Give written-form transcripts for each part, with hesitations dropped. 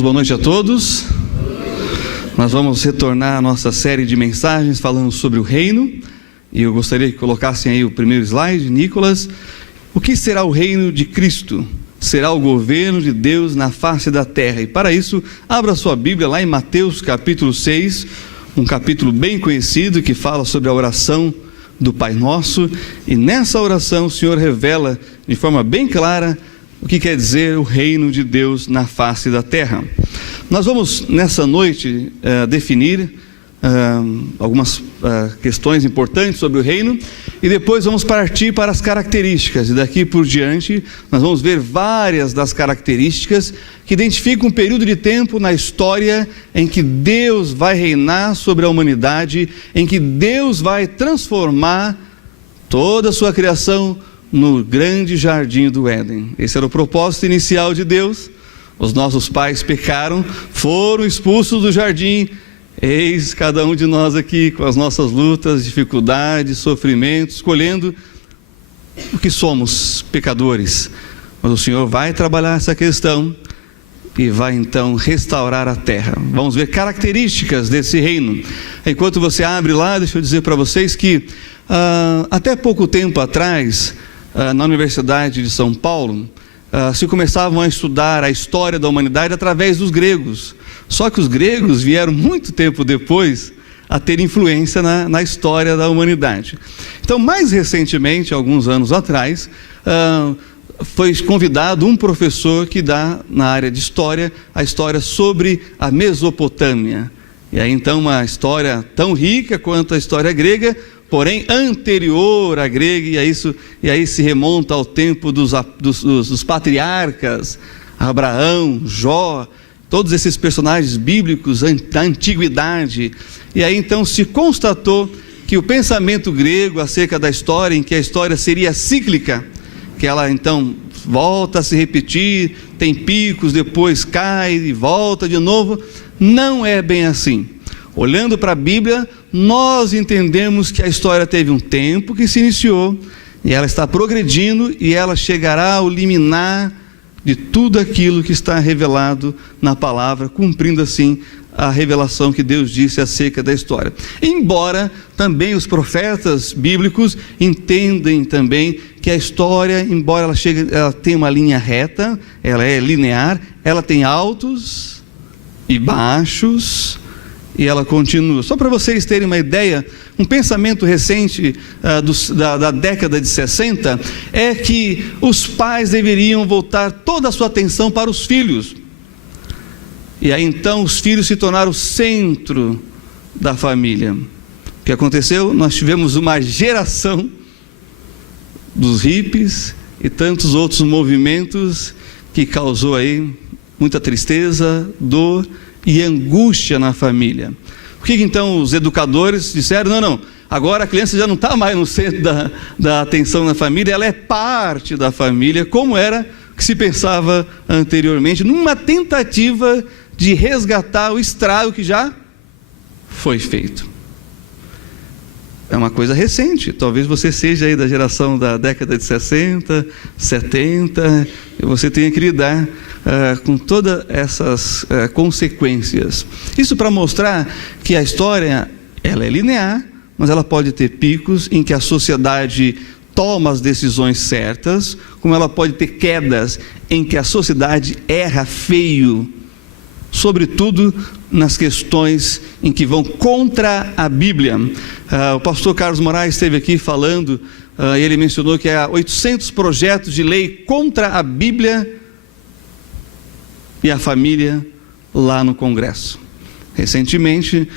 Boa noite a todos. Nós vamos retornar à nossa série de mensagens falando sobre o reino. E eu gostaria que colocassem aí o primeiro slide, Nicolas. O que será o reino de Cristo? Será o governo de Deus na face da terra. E para isso, abra sua Bíblia lá em Mateus capítulo 6, um capítulo bem conhecido que fala sobre a oração do Pai Nosso. E nessa oração o Senhor revela de forma bem clara o que quer dizer o reino de Deus na face da terra. Nós vamos nessa noite definir algumas questões importantes sobre o reino e depois vamos partir para as características, e daqui por diante nós vamos ver várias das características que identificam um período de tempo na história em que Deus vai reinar sobre a humanidade, em que Deus vai transformar toda a sua criação no grande jardim do Éden. Esse era o propósito inicial de Deus. Os nossos pais pecaram, foram expulsos do jardim. Eis cada um de nós aqui com as nossas lutas, dificuldades, sofrimentos, escolhendo o que somos, pecadores. Mas o Senhor vai trabalhar essa questão e vai então restaurar a terra. Vamos ver características desse reino. Enquanto você abre lá, deixa eu dizer para vocês que até pouco tempo atrás, na Universidade de São Paulo, se começavam a estudar a história da humanidade através dos gregos. Só que os gregos vieram muito tempo depois a ter influência na história da humanidade. Então, mais recentemente, alguns anos atrás, foi convidado um professor que dá na área de história a história sobre a Mesopotâmia. E aí então uma história tão rica quanto a história grega, porém anterior à grega, e aí se remonta ao tempo dos patriarcas, Abraão, Jó, todos esses personagens bíblicos da antiguidade. E aí então se constatou que o pensamento grego acerca da história, em que a história seria cíclica, que ela então volta a se repetir, tem picos, depois cai e volta de novo, não é bem assim. Olhando para a Bíblia, nós entendemos que a história teve um tempo que se iniciou, e ela está progredindo, e ela chegará ao liminar de tudo aquilo que está revelado na palavra, cumprindo assim a revelação que Deus disse acerca da história. Embora também os profetas bíblicos entendem também que a história, embora ela tenha uma linha reta, ela é linear, ela tem altos e baixos, e ela continua. Só para vocês terem uma ideia, um pensamento recente da década de 60 é que os pais deveriam voltar toda a sua atenção para os filhos. E aí então os filhos se tornaram o centro da família. O que aconteceu? Nós tivemos uma geração dos hippies e tantos outros movimentos que causou aí muita tristeza, dor e angústia na família. Por que então os educadores disseram, não, agora a criança já não está mais no centro da atenção na família, ela é parte da família, como era que se pensava anteriormente, numa tentativa de resgatar o estrago que já foi feito. É uma coisa recente, talvez você seja aí da geração da década de 60, 70, e você tenha que lidar com todas essas consequências. Isso para mostrar que a história, ela é linear, mas ela pode ter picos em que a sociedade toma as decisões certas, como ela pode ter quedas em que a sociedade erra feio, sobretudo nas questões em que vão contra a Bíblia. O pastor Carlos Moraes esteve aqui falando, ele mencionou que há 800 projetos de lei contra a Bíblia e a família lá no Congresso. Recentemente,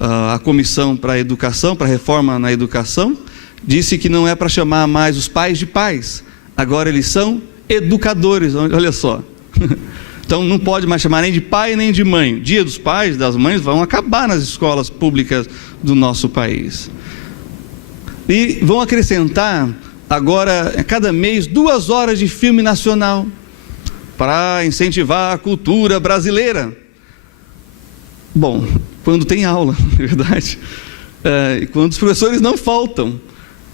a Comissão para a Educação, para a Reforma na Educação, disse que não é para chamar mais os pais de pais, agora eles são educadores, olha só. Então não pode mais chamar nem de pai nem de mãe. Dia dos pais, das mães vão acabar nas escolas públicas do nosso país. E vão acrescentar agora, a cada mês, 2 horas de filme nacional, para incentivar a cultura brasileira. Bom, quando tem aula, na verdade, quando os professores não faltam,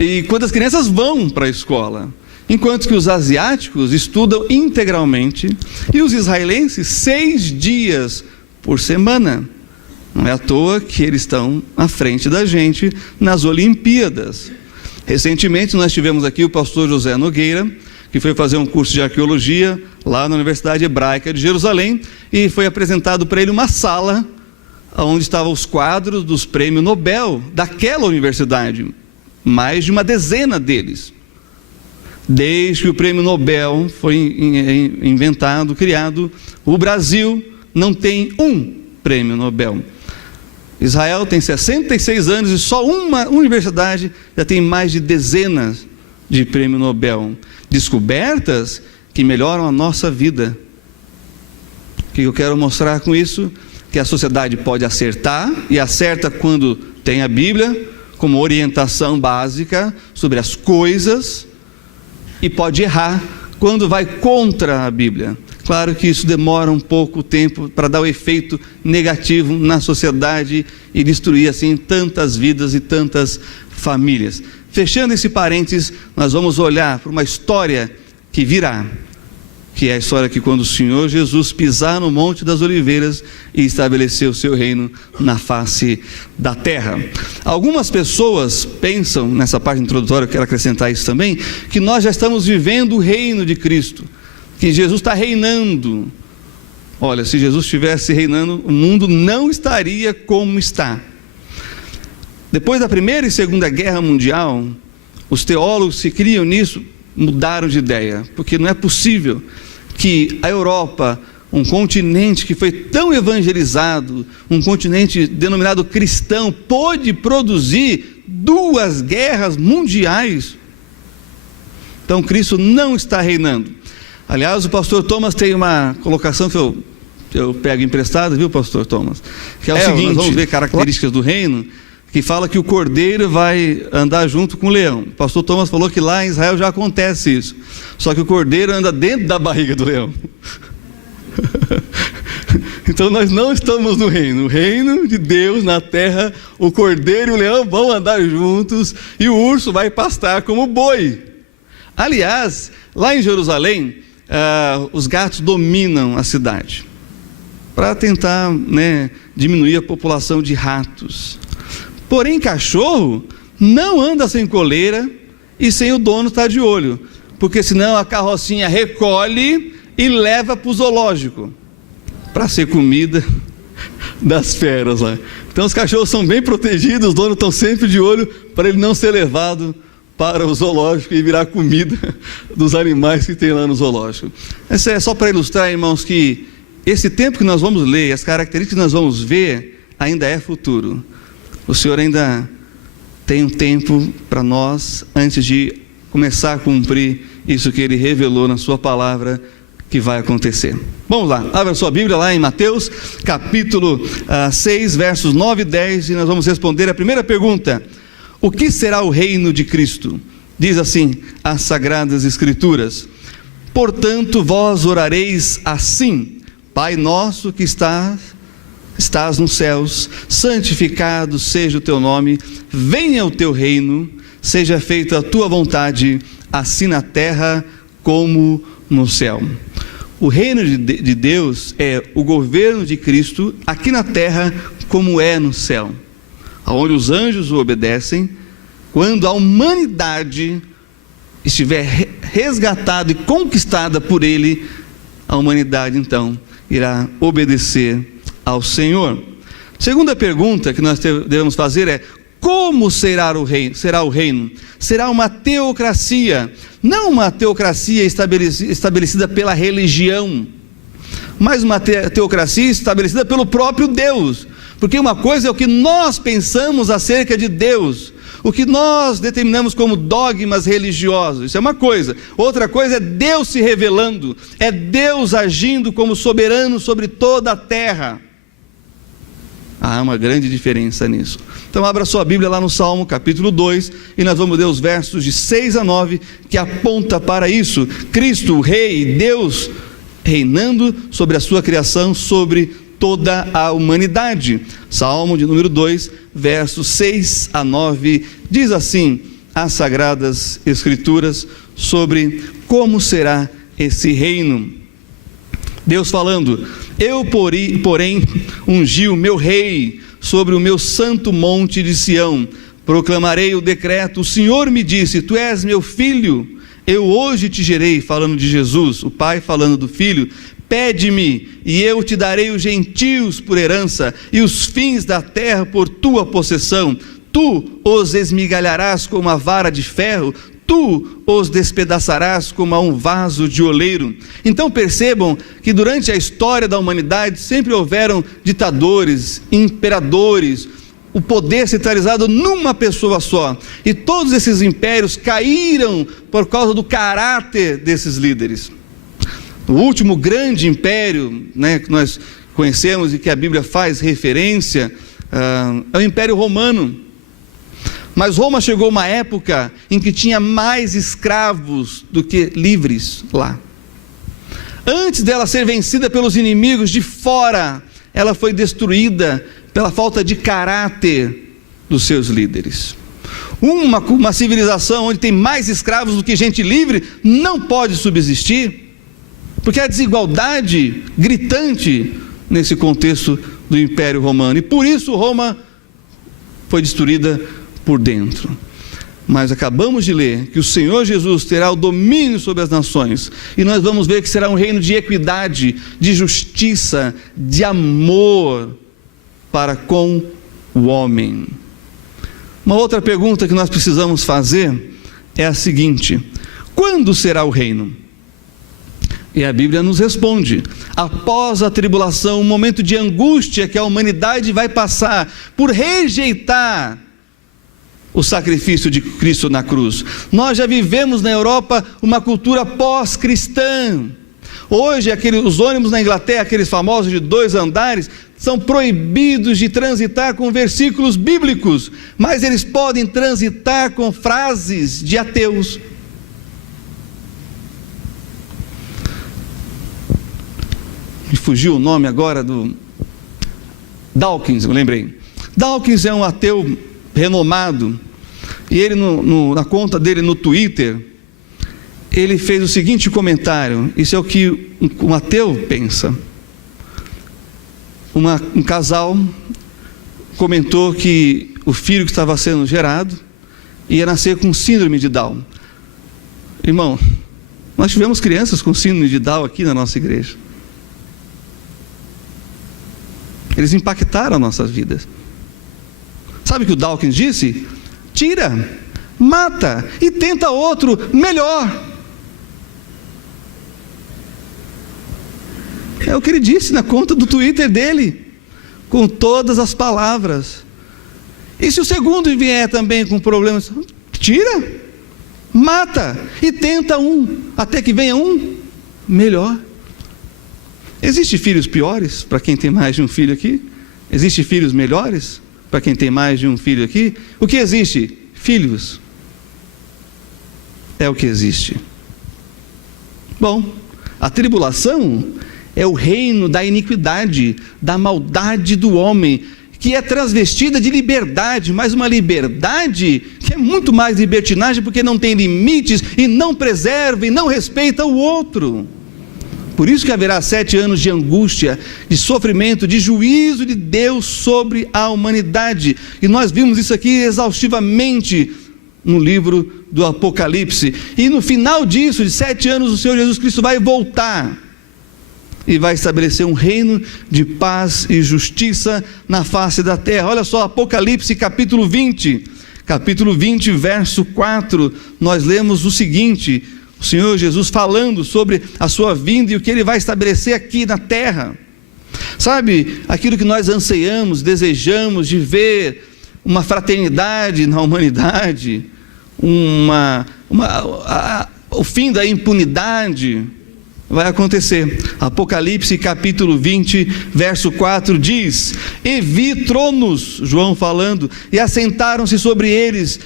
e quando as crianças vão para a escola. enquanto que os asiáticos estudam integralmente e os israelenses 6 dias por semana. Não é à toa que eles estão à frente da gente nas Olimpíadas. Recentemente nós tivemos aqui o pastor José Nogueira, que foi fazer um curso de arqueologia lá na Universidade Hebraica de Jerusalém, e foi apresentado para ele uma sala onde estavam os quadros dos prêmios Nobel daquela universidade, mais de uma dezena deles. Desde que o prêmio Nobel foi inventado, criado, o Brasil não tem um prêmio Nobel. Israel tem 66 anos e só uma universidade já tem mais de dezenas de prêmio Nobel. Descobertas que melhoram a nossa vida. O que eu quero mostrar com isso? Que a sociedade pode acertar, e acerta quando tem a Bíblia como orientação básica sobre as coisas, e pode errar quando vai contra a Bíblia. Claro que isso demora um pouco tempo para dar o efeito negativo na sociedade e destruir assim tantas vidas e tantas famílias. Fechando esse parênteses, nós vamos olhar para uma história que virá, que é a história que quando o Senhor Jesus pisar no Monte das Oliveiras e estabelecer o seu reino na face da terra. Algumas pessoas pensam, nessa parte introdutória eu quero acrescentar isso também, que nós já estamos vivendo o reino de Cristo, que Jesus está reinando. Olha, se Jesus estivesse reinando, o mundo não estaria como está. Depois da Primeira e Segunda Guerra Mundial, os teólogos que criam nisso mudaram de ideia, porque não é possível que a Europa, um continente que foi tão evangelizado, um continente denominado cristão, pôde produzir 2 guerras mundiais. Então Cristo não está reinando. Aliás, o pastor Thomas tem uma colocação que eu pego emprestado, viu, pastor Thomas? Que é o seguinte: nós vamos ver características do reino, que fala que o cordeiro vai andar junto com o leão. O pastor Thomas falou que lá em Israel já acontece isso, só que o cordeiro anda dentro da barriga do leão. Então nós não estamos no reino de Deus na terra. O cordeiro e o leão vão andar juntos e o urso vai pastar como boi. Aliás, lá em Jerusalém, os gatos dominam a cidade para tentar, diminuir a população de ratos. Porém, cachorro não anda sem coleira e sem o dono estar de olho, porque senão a carrocinha recolhe e leva para o zoológico para ser comida das feras lá. Então os cachorros são bem protegidos, os donos estão sempre de olho para ele não ser levado para o zoológico e virar comida dos animais que tem lá no zoológico. Isso é só para ilustrar, irmãos, que esse tempo que nós vamos ler, as características que nós vamos ver, ainda é futuro. O Senhor ainda tem um tempo para nós, antes de começar a cumprir isso que Ele revelou na sua palavra, que vai acontecer. Vamos lá, abra sua Bíblia lá em Mateus, capítulo 6, versos 9 e 10, e nós vamos responder a primeira pergunta: o que será o reino de Cristo? Diz assim as Sagradas Escrituras: portanto vós orareis assim: Pai nosso que estás nos céus, santificado seja o teu nome, venha o teu reino, seja feita a tua vontade, assim na terra como no céu. O reino de Deus é o governo de Cristo aqui na terra como é no céu, onde os anjos o obedecem. Quando a humanidade estiver resgatada e conquistada por Ele, a humanidade então irá obedecer ao Senhor. Segunda pergunta que nós devemos fazer é: como será o reino? Será uma teocracia, não uma teocracia estabelecida pela religião, mas uma teocracia estabelecida pelo próprio Deus. Porque uma coisa é o que nós pensamos acerca de Deus, o que nós determinamos como dogmas religiosos, isso é uma coisa. Outra coisa é Deus se revelando, é Deus agindo como soberano sobre toda a terra. Há uma grande diferença nisso. Então abra sua Bíblia lá no Salmo capítulo 2, e nós vamos ler os versos de 6 a 9, que aponta para isso. Cristo, o Rei, Deus, reinando sobre a sua criação, sobre toda a humanidade. Salmo de número 2, versos 6 a 9, diz assim: as Sagradas Escrituras sobre como será esse reino. Deus falando: eu, porém, ungi o meu rei sobre o meu santo monte de Sião, proclamarei o decreto, o Senhor me disse, tu és meu filho, eu hoje te gerei, falando de Jesus, o pai falando do filho, pede-me e eu te darei os gentios por herança e os fins da terra por tua possessão, tu os esmigalharás como a vara de ferro, tu os despedaçarás como a um vaso de oleiro. Então percebam que durante a história da humanidade sempre houveram ditadores, imperadores, o poder centralizado numa pessoa só, e todos esses impérios caíram por causa do caráter desses líderes. O último grande império, que nós conhecemos e que a Bíblia faz referência, é o Império Romano. Mas Roma chegou a uma época em que tinha mais escravos do que livres lá. Antes dela ser vencida pelos inimigos de fora, ela foi destruída pela falta de caráter dos seus líderes. Uma civilização onde tem mais escravos do que gente livre não pode subsistir, porque há desigualdade gritante nesse contexto do Império Romano, e por isso Roma foi destruída por dentro. Mas acabamos de ler que o Senhor Jesus terá o domínio sobre as nações, e nós vamos ver que será um reino de equidade, de justiça, de amor para com o homem. Uma outra pergunta que nós precisamos fazer é a seguinte: quando será o reino? E a Bíblia nos responde: após a tribulação, um momento de angústia que a humanidade vai passar por rejeitar o sacrifício de Cristo na cruz. Nós já vivemos na Europa uma cultura pós-cristã. Hoje os ônibus na Inglaterra, aqueles famosos de 2 andares, são proibidos de transitar com versículos bíblicos, mas eles podem transitar com frases de ateus. Me fugiu o nome agora do Dawkins, eu lembrei. Dawkins é um ateu renomado, e ele na conta dele no Twitter, ele fez o seguinte comentário, isso é o que um ateu pensa. Um casal comentou que o filho que estava sendo gerado ia nascer com síndrome de Down. Irmão, nós tivemos crianças com síndrome de Down aqui na nossa igreja. Eles impactaram nossas vidas. Sabe o que o Dawkins disse? Tira, mata e tenta outro melhor. É o que ele disse na conta do Twitter dele, com todas as palavras. E se o segundo vier também com problemas, tira, mata e tenta até que venha um melhor. Existem filhos piores para quem tem mais de um filho aqui? Existem filhos melhores para quem tem mais de um filho aqui? O que existe? Filhos. É o que existe. Bom, a tribulação é o reino da iniquidade, da maldade do homem, que é transvestida de liberdade, mas uma liberdade que é muito mais libertinagem, porque não tem limites, e não preserva, e não respeita o outro. Por isso que haverá 7 anos de angústia, de sofrimento, de juízo de Deus sobre a humanidade, e nós vimos isso aqui exaustivamente no livro do Apocalipse, e no final disso, de 7 anos, o Senhor Jesus Cristo vai voltar, e vai estabelecer um reino de paz e justiça na face da terra. Olha só, Apocalipse capítulo 20, verso 4, nós lemos o seguinte: o Senhor Jesus falando sobre a sua vinda e o que Ele vai estabelecer aqui na terra. Sabe, aquilo que nós anseiamos, desejamos de ver uma fraternidade na humanidade, o fim da impunidade, vai acontecer. Apocalipse capítulo 20, verso 4 diz: e vi tronos, João falando, e assentaram-se sobre eles,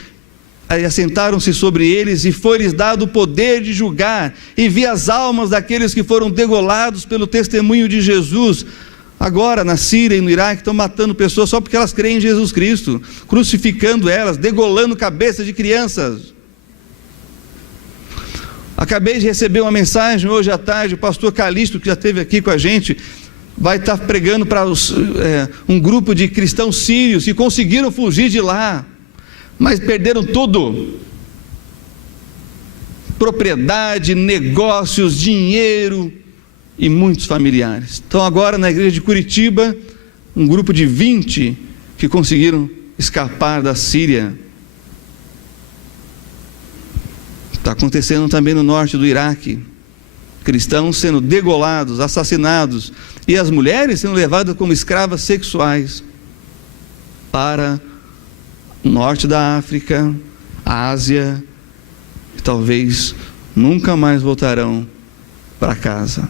e foi-lhes dado o poder de julgar, e vi as almas daqueles que foram degolados pelo testemunho de Jesus. Agora, na Síria e no Iraque, estão matando pessoas só porque elas creem em Jesus Cristo, crucificando elas, degolando cabeças de crianças. Acabei de receber uma mensagem hoje à tarde, o pastor Calixto, que já esteve aqui com a gente, vai estar pregando para um grupo de cristãos sírios que conseguiram fugir de lá, mas perderam tudo: propriedade, negócios, dinheiro e muitos familiares. Então agora na igreja de Curitiba, um grupo de 20 que conseguiram escapar da Síria. Está acontecendo também no norte do Iraque, cristãos sendo degolados, assassinados, e as mulheres sendo levadas como escravas sexuais para o norte da África, Ásia, e talvez nunca mais voltarão para casa.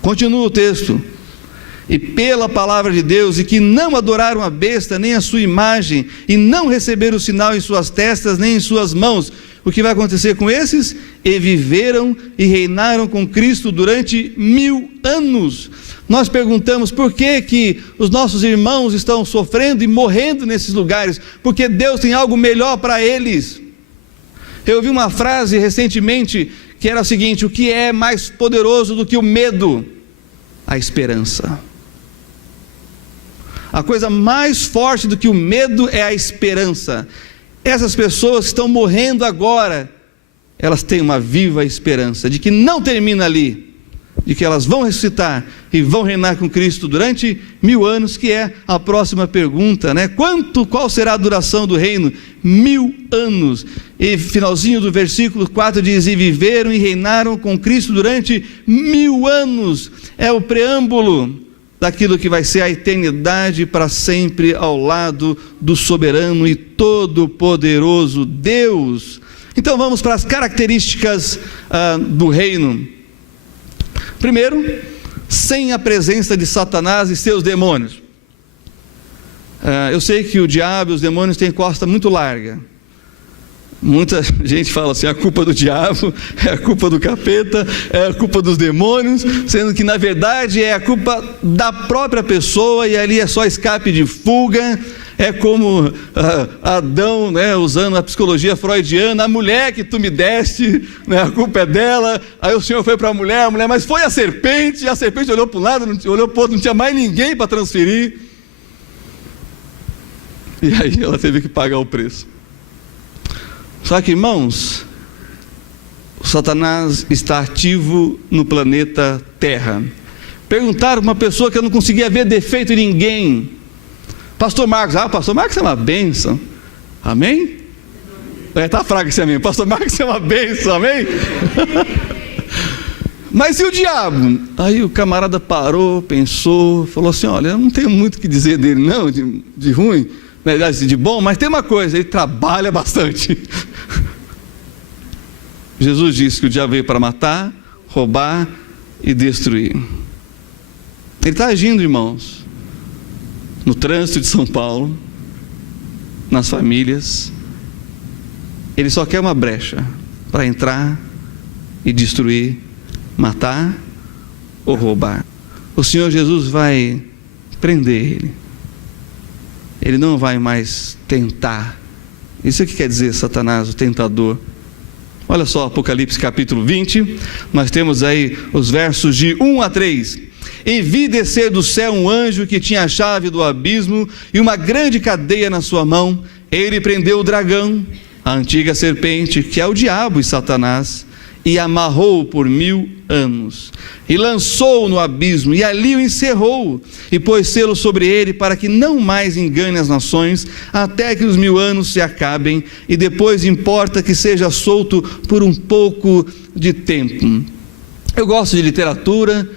Continua o texto: e pela palavra de Deus, e que não adoraram a besta, nem a sua imagem, e não receberam o sinal em suas testas, nem em suas mãos. O que vai acontecer com esses? E viveram e reinaram com Cristo durante 1000 anos. Nós perguntamos por que os nossos irmãos estão sofrendo e morrendo nesses lugares, porque Deus tem algo melhor para eles. Eu ouvi uma frase recentemente que era a seguinte: o que é mais poderoso do que o medo? A esperança. A coisa mais forte do que o medo é a esperança. Essas pessoas que estão morrendo agora, elas têm uma viva esperança de que não termina ali, de que elas vão ressuscitar e vão reinar com Cristo durante 1000 anos, que é a próxima pergunta, né? Qual será a duração do reino? 1000 anos. E finalzinho do versículo 4 diz: e viveram e reinaram com Cristo durante 1000 anos. É o preâmbulo daquilo que vai ser a eternidade para sempre ao lado do soberano e todo-poderoso Deus. Então vamos para as características do reino. Primeiro, sem a presença de Satanás e seus demônios. Eu sei que o diabo e os demônios têm costa muito larga. Muita gente fala assim: a culpa do diabo, é a culpa do capeta, é a culpa dos demônios, sendo que na verdade é a culpa da própria pessoa, e ali é só escape de fuga. É como Adão, né, usando a psicologia freudiana: a mulher que tu me deste, né, a culpa é dela. Aí o Senhor foi para a mulher, mas foi a serpente, e a serpente olhou para um lado, olhou para o outro, não tinha mais ninguém para transferir, e aí ela teve que pagar o preço. Só que, irmãos, o Satanás está ativo no planeta Terra. Perguntaram para uma pessoa que eu não conseguia ver defeito em ninguém: Pastor Marcos, Pastor Marcos é uma bênção, amém? Está fraco esse amém. Pastor Marcos é uma bênção, amém? Mas e o diabo? Aí o camarada parou, pensou, falou assim: olha, eu não tenho muito o que dizer dele não, de ruim, de bom, mas tem uma coisa: ele trabalha bastante. Jesus disse que o diabo veio para matar, roubar e destruir. Ele está agindo, irmãos, no trânsito de São Paulo, nas famílias. Ele só quer uma brecha para entrar e destruir, matar ou roubar. O Senhor Jesus vai prender ele. Ele não vai mais tentar. Isso é que quer dizer Satanás, o tentador. Olha só, Apocalipse capítulo 20, nós temos aí os versos de 1 a 3. E vi descer do céu um anjo que tinha a chave do abismo e uma grande cadeia na sua mão. Ele prendeu o dragão, a antiga serpente, que é o diabo e Satanás, e amarrou-o por 1000 anos, e lançou-o no abismo, e ali o encerrou, e pôs selo sobre ele, para que não mais engane as nações, até que os 1000 anos se acabem, e depois importa que seja solto por um pouco de tempo. Eu gosto de literatura,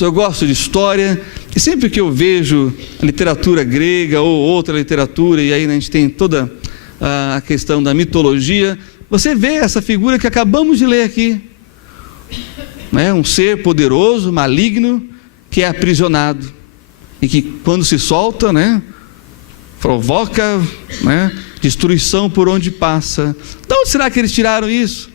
eu gosto de história, e sempre que eu vejo literatura grega, ou outra literatura, e aí a gente tem toda a questão da mitologia, você vê essa figura que acabamos de ler aqui, né? Um ser poderoso, maligno, que é aprisionado, e que quando se solta, né, provoca, né, destruição por onde passa. De onde será que eles tiraram isso?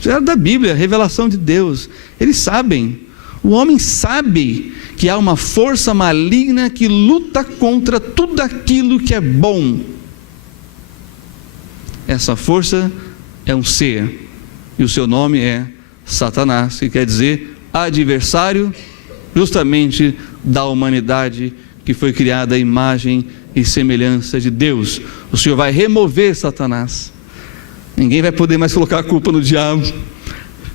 Tiraram da Bíblia, revelação de Deus. Eles sabem. O homem sabe que há uma força maligna que luta contra tudo aquilo que é bom. Essa força é um ser, e o seu nome é Satanás, que quer dizer adversário, justamente da humanidade que foi criada à imagem e semelhança de Deus. O Senhor vai remover Satanás. Ninguém vai poder mais colocar a culpa no diabo.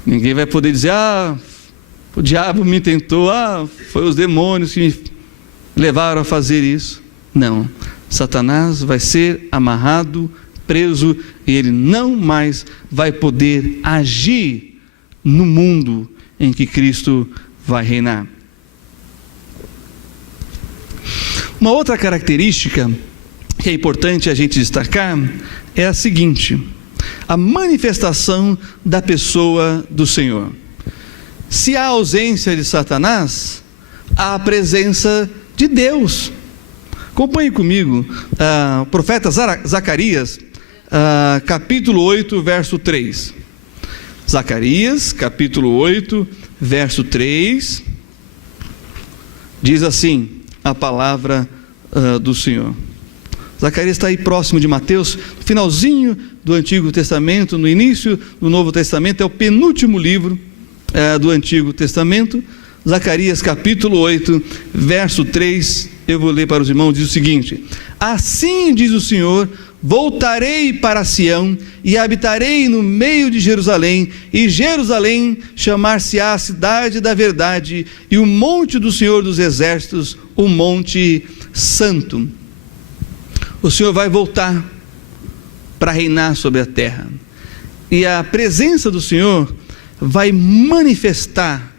Ninguém vai poder dizer: o diabo me tentou, foi os demônios que me levaram a fazer isso. Não, Satanás vai ser amarrado, preso, e ele não mais vai poder agir no mundo em que Cristo vai reinar. Uma outra característica que é importante a gente destacar é a seguinte: a manifestação da pessoa do Senhor. Se há ausência de Satanás, há a presença de Deus. Acompanhe comigo o profeta Zacarias, capítulo 8, verso 3. Zacarias, capítulo 8, verso 3, diz assim a palavra do Senhor. Zacarias está aí próximo de Mateus, no finalzinho do Antigo Testamento, no início do Novo Testamento, é o penúltimo livro do Antigo Testamento. Zacarias capítulo 8, verso 3, eu vou ler para os irmãos, diz o seguinte: assim diz o Senhor, voltarei para Sião e habitarei no meio de Jerusalém, e Jerusalém chamar-se-á a cidade da verdade, e o monte do Senhor dos exércitos, o monte santo. O Senhor vai voltar para reinar sobre a terra, e a presença do Senhor vai manifestar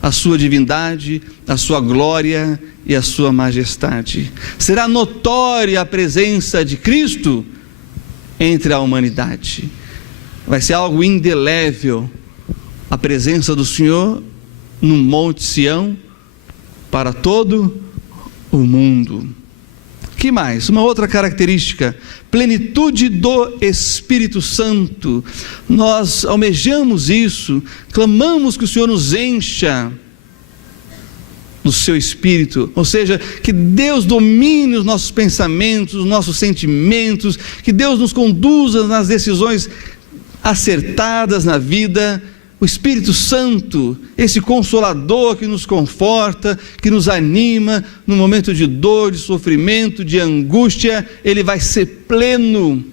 a sua divindade, a sua glória e a sua majestade. Será notória a presença de Cristo entre a humanidade. Vai ser algo indelével a presença do Senhor no Monte Sião para todo o mundo. Que mais? Uma outra característica: plenitude do Espírito Santo. Nós almejamos isso, clamamos que o Senhor nos encha do seu Espírito, ou seja, que Deus domine os nossos pensamentos, os nossos sentimentos, que Deus nos conduza nas decisões acertadas na vida. O Espírito Santo, esse Consolador que nos conforta, que nos anima no momento de dor, de sofrimento, de angústia, ele vai ser pleno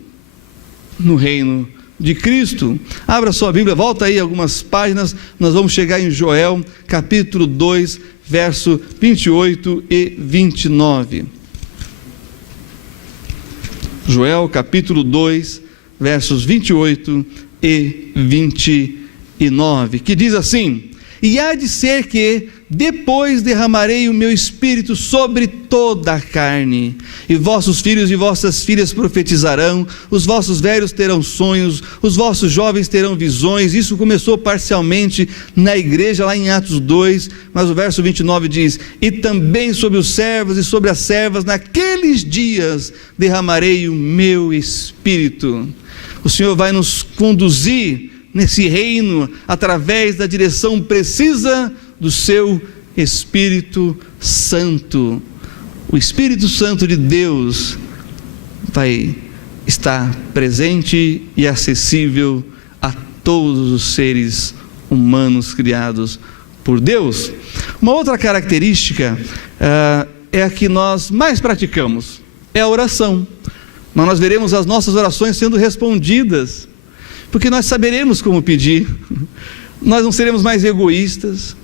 no reino de Cristo. Abra sua Bíblia, volta aí algumas páginas, nós vamos chegar em Joel, capítulo 2, verso 28 e 29. Joel, capítulo 2, versos 28 e 29, que diz assim: e há de ser que depois derramarei o meu espírito sobre toda a carne, e vossos filhos e vossas filhas profetizarão, os vossos velhos terão sonhos, os vossos jovens terão visões. Isso começou parcialmente na igreja lá em Atos 2, mas o verso 29 diz: e também sobre os servos e sobre as servas naqueles dias derramarei o meu espírito. O Senhor vai nos conduzir nesse reino através da direção precisa do seu Espírito Santo. O Espírito Santo de Deus vai estar presente e acessível a todos os seres humanos criados por Deus. Uma outra característica é a que nós mais praticamos, é a oração. Mas nós veremos as nossas orações sendo respondidas, porque nós saberemos como pedir. Nós não seremos mais egoístas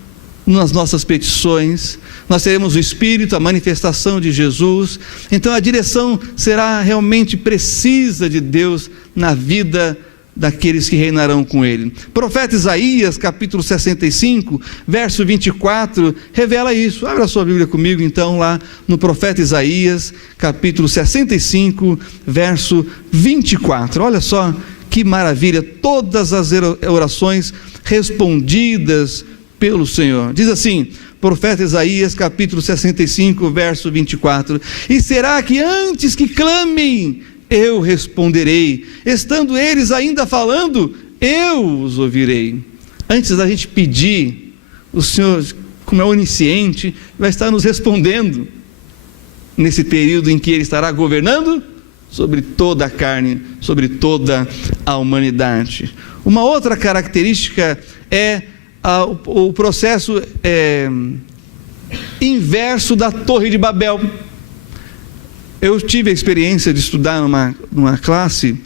nas nossas petições, nós teremos o Espírito, a manifestação de Jesus. Então a direção será realmente precisa de Deus na vida daqueles que reinarão com Ele. Profeta Isaías, capítulo 65, verso 24, revela isso. Abra a sua Bíblia comigo então lá no profeta Isaías, capítulo 65, verso 24, olha só que maravilha, todas as orações respondidas pelo Senhor. Diz assim, profeta Isaías, capítulo 65, verso 24: e será que antes que clamem, eu responderei, estando eles ainda falando, eu os ouvirei. Antes da gente pedir, o Senhor, como é onisciente, vai estar nos respondendo nesse período em que Ele estará governando sobre toda a carne, sobre toda a humanidade. Uma outra característica é o processo inverso da Torre de Babel. Eu tive a experiência de estudar numa classe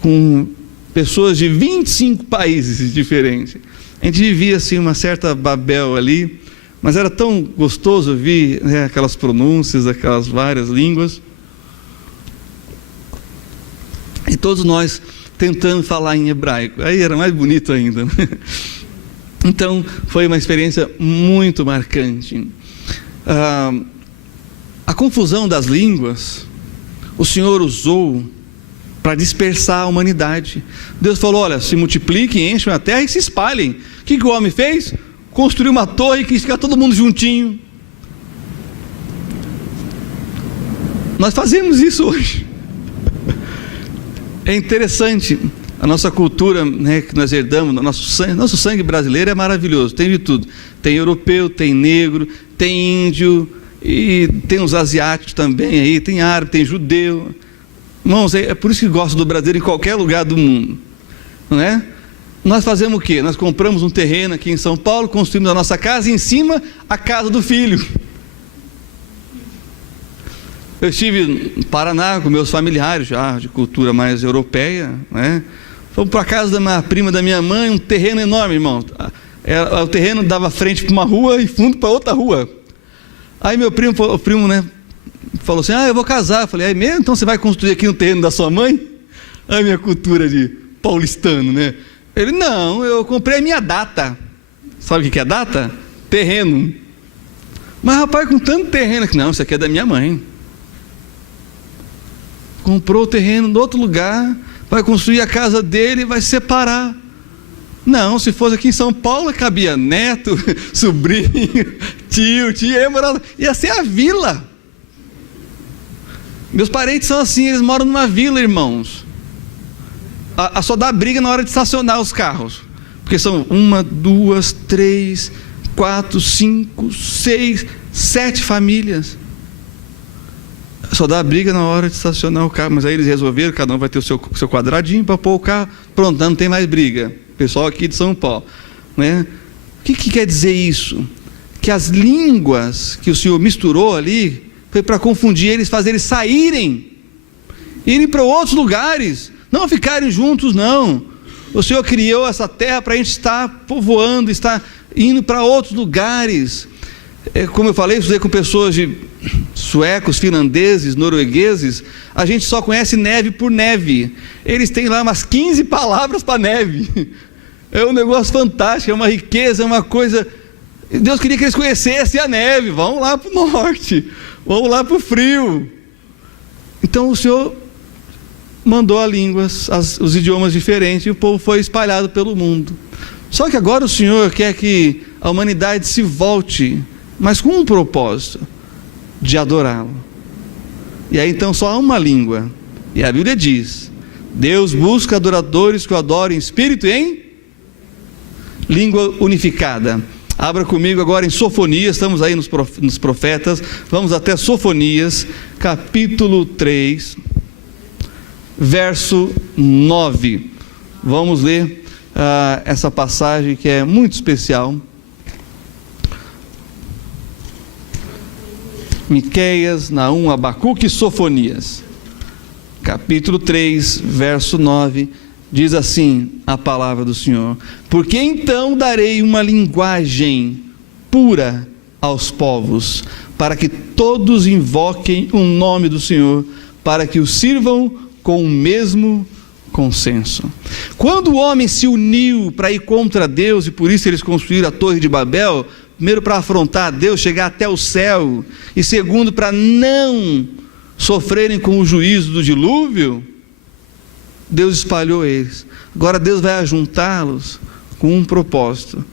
com pessoas de 25 países diferentes. A gente vivia assim uma certa Babel ali, mas era tão gostoso ouvir, né, aquelas pronúncias, aquelas várias línguas. E todos nós tentando falar em hebraico. Aí era mais bonito ainda, né? Então, foi uma experiência muito marcante. A confusão das línguas, o Senhor usou para dispersar a humanidade. Deus falou: olha, se multipliquem, enchem a terra e se espalhem. O que o homem fez? Construiu uma torre e quis ficar todo mundo juntinho. Nós fazemos isso hoje. É interessante, a nossa cultura, né, que nós herdamos, nosso sangue brasileiro é maravilhoso, tem de tudo. Tem europeu, tem negro, tem índio, e tem os asiáticos também aí, tem árabe, tem judeu. Irmãos, é por isso que gosto do Brasil em qualquer lugar do mundo, não é? Nós fazemos o quê? Nós compramos um terreno aqui em São Paulo, construímos a nossa casa e em cima a casa do filho. Eu estive no Paraná com meus familiares já de cultura mais europeia, né? Fomos para a casa da minha prima da minha mãe, um terreno enorme, irmão. O terreno dava frente para uma rua e fundo para outra rua. Aí meu primo, né, falou assim: eu vou casar. Eu falei: mesmo? Então você vai construir aqui no terreno da sua mãe? A minha cultura de paulistano, né? Ele: não, eu comprei a minha data. Sabe o que é data? Terreno. Mas rapaz, com tanto terreno aqui, não, isso aqui é da minha mãe. Comprou o terreno em outro lugar, vai construir a casa dele e vai se separar. Não, se fosse aqui em São Paulo, cabia neto, sobrinho, tio, tia, ia ser a vila. Meus parentes são assim, eles moram numa vila, irmãos. Só dá briga na hora de estacionar os carros, porque são 1, 2, 3, 4, 5, 6, 7 famílias. Só dá briga na hora de estacionar o carro, mas aí eles resolveram, cada um vai ter o seu quadradinho para pôr o carro, pronto, não tem mais briga. Pessoal aqui de São Paulo, né? O que quer dizer isso? Que as línguas que o Senhor misturou ali, foi para confundir eles, fazer eles saírem, irem para outros lugares, não ficarem juntos, não. O Senhor criou essa terra para a gente estar povoando, estar indo para outros lugares. Como eu falei, estudei com pessoas de suecos, finlandeses, noruegueses. A gente só conhece neve por neve. Eles têm lá umas 15 palavras para neve. É um negócio fantástico, é uma riqueza, é uma coisa. Deus queria que eles conhecessem a neve. Vão lá para o norte, vão lá para o frio. Então o Senhor mandou as línguas, os idiomas diferentes, e o povo foi espalhado pelo mundo. Só que agora o Senhor quer que a humanidade se volte, mas com um propósito: de adorá-lo. E aí então só há uma língua, e a Bíblia diz: Deus busca adoradores que o adorem em espírito e em língua unificada. Abra comigo agora em Sofonias, estamos aí nos profetas, vamos até Sofonias, capítulo 3, verso 9. Vamos ler essa passagem que é muito especial. Miqueias, Naum, Abacuque e Sofonias, capítulo 3, verso 9, diz assim a palavra do Senhor: porque então darei uma linguagem pura aos povos, para que todos invoquem o nome do Senhor, para que o sirvam com o mesmo consenso. Quando o homem se uniu para ir contra Deus, e por isso eles construíram a Torre de Babel, primeiro para afrontar Deus, chegar até o céu, e segundo para não sofrerem com o juízo do dilúvio, Deus espalhou eles. Agora Deus vai ajuntá-los com um propósito: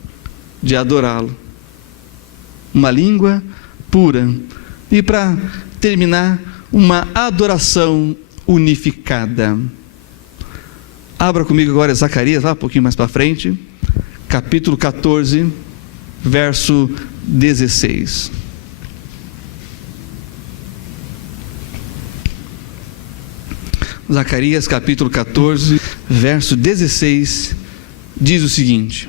de adorá-lo. Uma língua pura. E para terminar, uma adoração unificada. Abra comigo agora Zacarias, lá um pouquinho mais para frente, capítulo 14, verso 16. Zacarias capítulo 14, verso 16, diz o seguinte: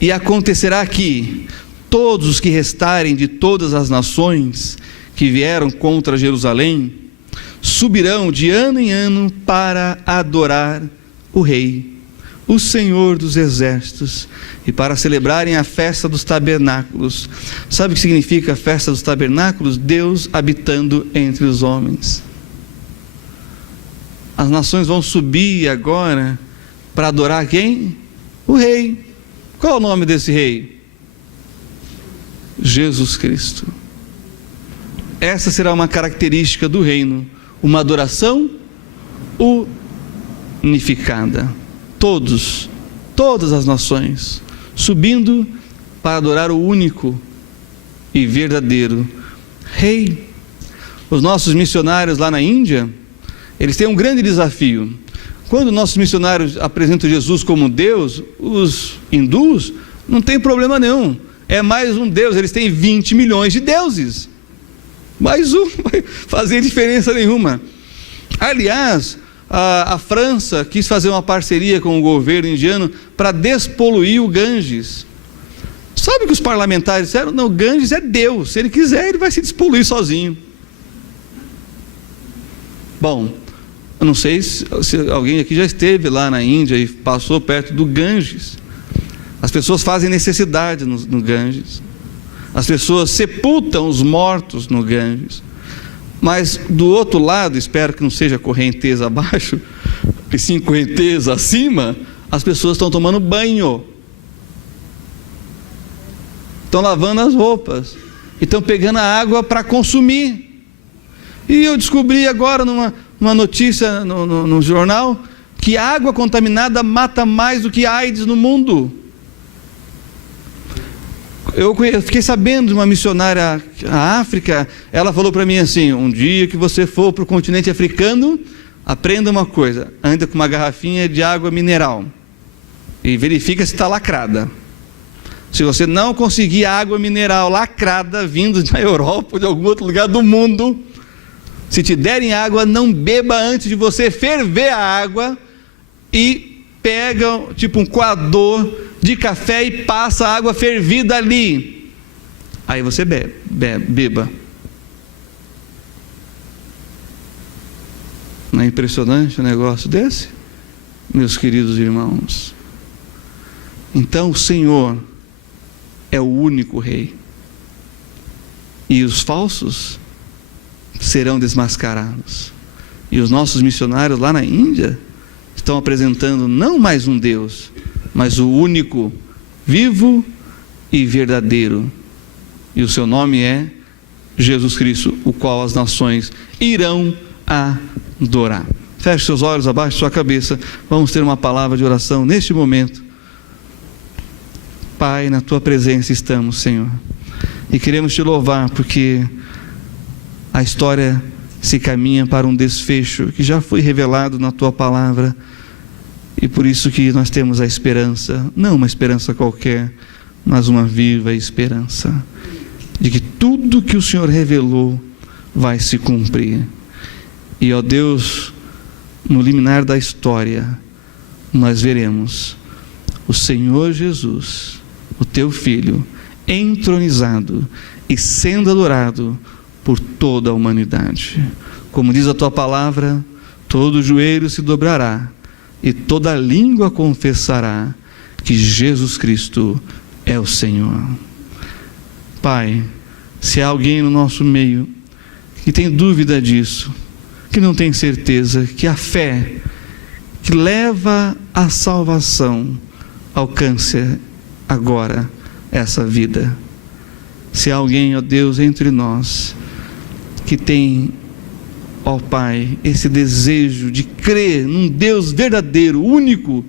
E acontecerá que todos os que restarem de todas as nações que vieram contra Jerusalém subirão de ano em ano para adorar o Rei, o Senhor dos Exércitos, e para celebrarem a festa dos tabernáculos. Sabe o que significa a festa dos tabernáculos? Deus habitando entre os homens. As nações vão subir agora para adorar quem? O Rei. Qual é o nome desse Rei? Jesus Cristo. Essa será uma característica do reino, uma adoração unificada. Todas as nações subindo para adorar o único e verdadeiro Rei. Os nossos missionários lá na Índia, eles têm um grande desafio. Quando nossos missionários apresentam Jesus como Deus, os hindus não tem problema nenhum. É mais um Deus, eles têm 20 milhões de deuses. Mais um, não vai fazer diferença nenhuma. Aliás, a França quis fazer uma parceria com o governo indiano para despoluir o Ganges. Sabe o que os parlamentares disseram? Não, o Ganges é Deus, se ele quiser ele vai se despoluir sozinho. Bom, eu não sei se alguém aqui já esteve lá na Índia e passou perto do Ganges. As pessoas fazem necessidade no Ganges. As pessoas sepultam os mortos no Ganges. Mas do outro lado, espero que não seja correnteza abaixo, e sim correnteza acima, as pessoas estão tomando banho. Estão lavando as roupas. E estão pegando a água para consumir. E eu descobri agora numa notícia no jornal que a água contaminada mata mais do que AIDS no mundo. Eu fiquei sabendo de uma missionária à África. Ela falou para mim assim: um dia que você for para o continente africano, aprenda uma coisa, anda com uma garrafinha de água mineral e verifica se está lacrada. Se você não conseguir água mineral lacrada vindo da Europa ou de algum outro lugar do mundo, se te derem água, não beba antes de você ferver a água e pega tipo um coador de café e passa a água fervida ali. Aí você beba. Não é impressionante um negócio desse, meus queridos irmãos? Então o Senhor é o único Rei, e os falsos serão desmascarados. E os nossos missionários lá na Índia estão apresentando não mais um Deus, mas o único, vivo e verdadeiro. E o seu nome é Jesus Cristo, o qual as nações irão adorar. Feche seus olhos, abaixe sua cabeça. Vamos ter uma palavra de oração neste momento. Pai, na tua presença estamos, Senhor, e queremos te louvar porque a história se caminha para um desfecho que já foi revelado na tua palavra. E por isso que nós temos a esperança, não uma esperança qualquer, mas uma viva esperança, de que tudo que o Senhor revelou vai se cumprir. E, ó Deus, no liminar da história, nós veremos o Senhor Jesus, o teu Filho, entronizado e sendo adorado por toda a humanidade. Como diz a tua palavra, todo joelho se dobrará e toda língua confessará que Jesus Cristo é o Senhor. Pai, se há alguém no nosso meio que tem dúvida disso, que não tem certeza, que a fé que leva à salvação alcance agora essa vida. Se há alguém, ó Deus, entre nós que tem, ó Pai, esse desejo de crer num Deus verdadeiro, único,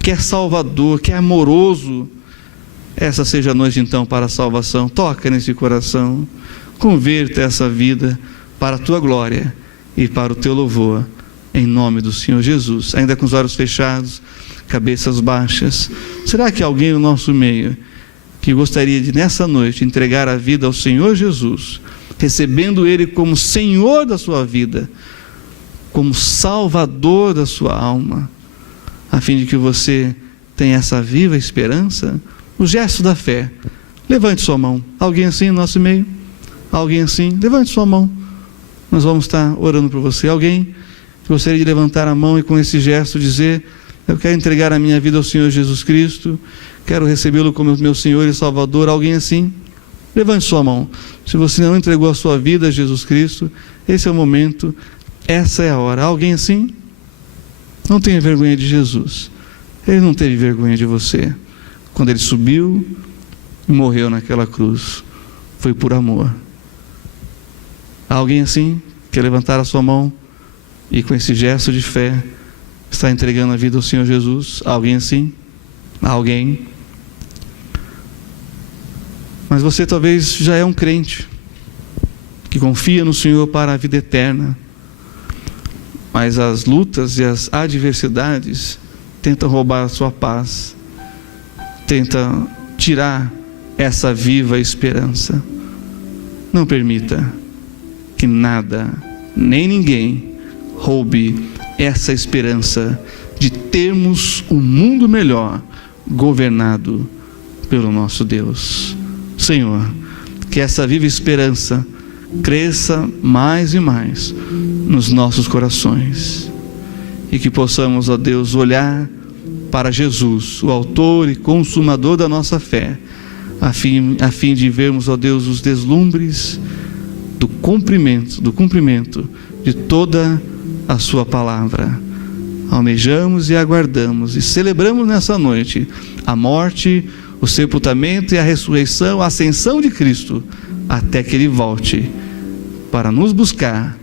que é salvador, que é amoroso, essa seja a noite então para a salvação. Toca nesse coração, converta essa vida para a tua glória e para o teu louvor, em nome do Senhor Jesus. Ainda com os olhos fechados, cabeças baixas, será que alguém no nosso meio que gostaria de, nessa noite, entregar a vida ao Senhor Jesus, recebendo Ele como Senhor da sua vida, como Salvador da sua alma, a fim de que você tenha essa viva esperança, o gesto da fé. Levante sua mão. Alguém assim no nosso meio? Alguém assim? Levante sua mão. Nós vamos estar orando por você. Alguém que gostaria de levantar a mão e com esse gesto dizer: eu quero entregar a minha vida ao Senhor Jesus Cristo, quero recebê-lo como meu Senhor e Salvador. Alguém assim? Levante sua mão. Se você não entregou a sua vida a Jesus Cristo, esse é o momento, essa é a hora. Alguém assim? Não tenha vergonha de Jesus. Ele não teve vergonha de você. Quando Ele subiu e morreu naquela cruz, foi por amor. Alguém assim, quer levantar a sua mão e com esse gesto de fé está entregando a vida ao Senhor Jesus? Alguém assim? Alguém? Mas você talvez já é um crente que confia no Senhor para a vida eterna, mas as lutas e as adversidades tentam roubar a sua paz, tentam tirar essa viva esperança. Não permita que nada, nem ninguém, roube essa esperança de termos um mundo melhor, governado pelo nosso Deus. Senhor, que essa viva esperança cresça mais e mais nos nossos corações, e que possamos, ó Deus, olhar para Jesus, o autor e consumador da nossa fé, a fim de vermos, ó Deus, os deslumbres do cumprimento de toda a sua palavra. Almejamos e aguardamos e celebramos nessa noite a morte, o sepultamento e a ressurreição, a ascensão de Cristo, até que Ele volte para nos buscar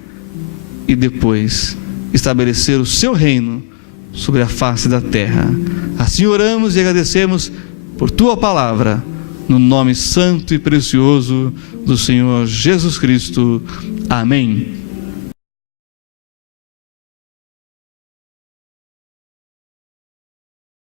e depois estabelecer o seu reino sobre a face da terra. Assim oramos e agradecemos por Tua palavra, no nome santo e precioso do Senhor Jesus Cristo. Amém.